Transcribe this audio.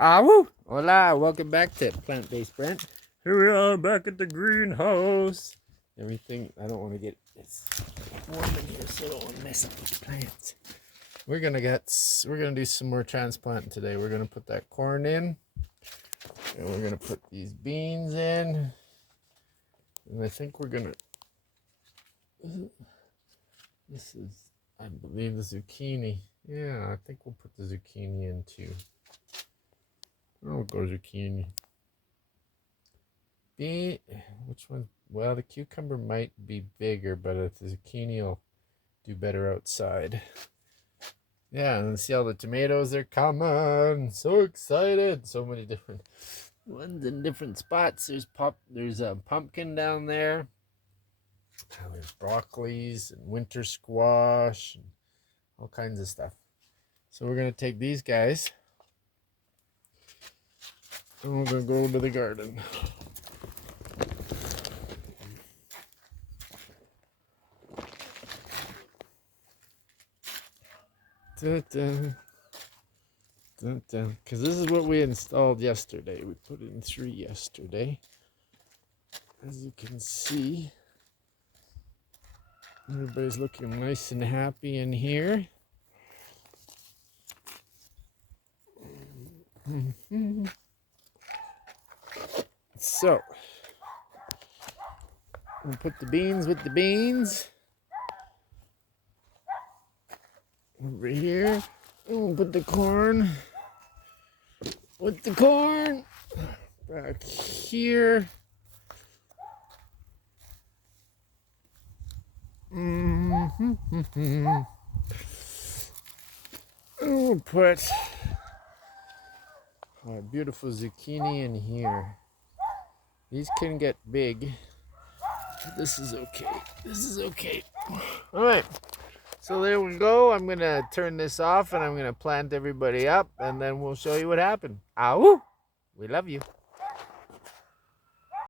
Woo! Hola, welcome back to Plant-Based Brent. Here we are back at the greenhouse. Everything, I don't want to get it's warm in here, so I don't want to mess up the plants. We're gonna do some more transplanting today. We're gonna put that corn in, and we're gonna put these beans in, and I think we're gonna. This is, I believe, the zucchini. Yeah, I think we'll put the zucchini in too. Oh, go zucchini. Which one? Well, the cucumber might be bigger, but the zucchini will do better outside. Yeah, and see all the tomatoes are coming. So excited! So many different ones in different spots. There's a pumpkin down there. There's broccolis and winter squash and all kinds of stuff. So we're gonna take these guys and we're gonna go to the garden. Because this is what we installed yesterday. We put in 3 yesterday. As you can see, everybody's looking nice and happy in here. So, we'll put the beans with the beans over here. And we'll put the corn with the corn back here. And we'll put our beautiful zucchini in here. These can get big. This is okay. This is okay. All right. So there we go. I'm going to turn this off and I'm going to plant everybody up and then we'll show you what happened. Ow! We love you.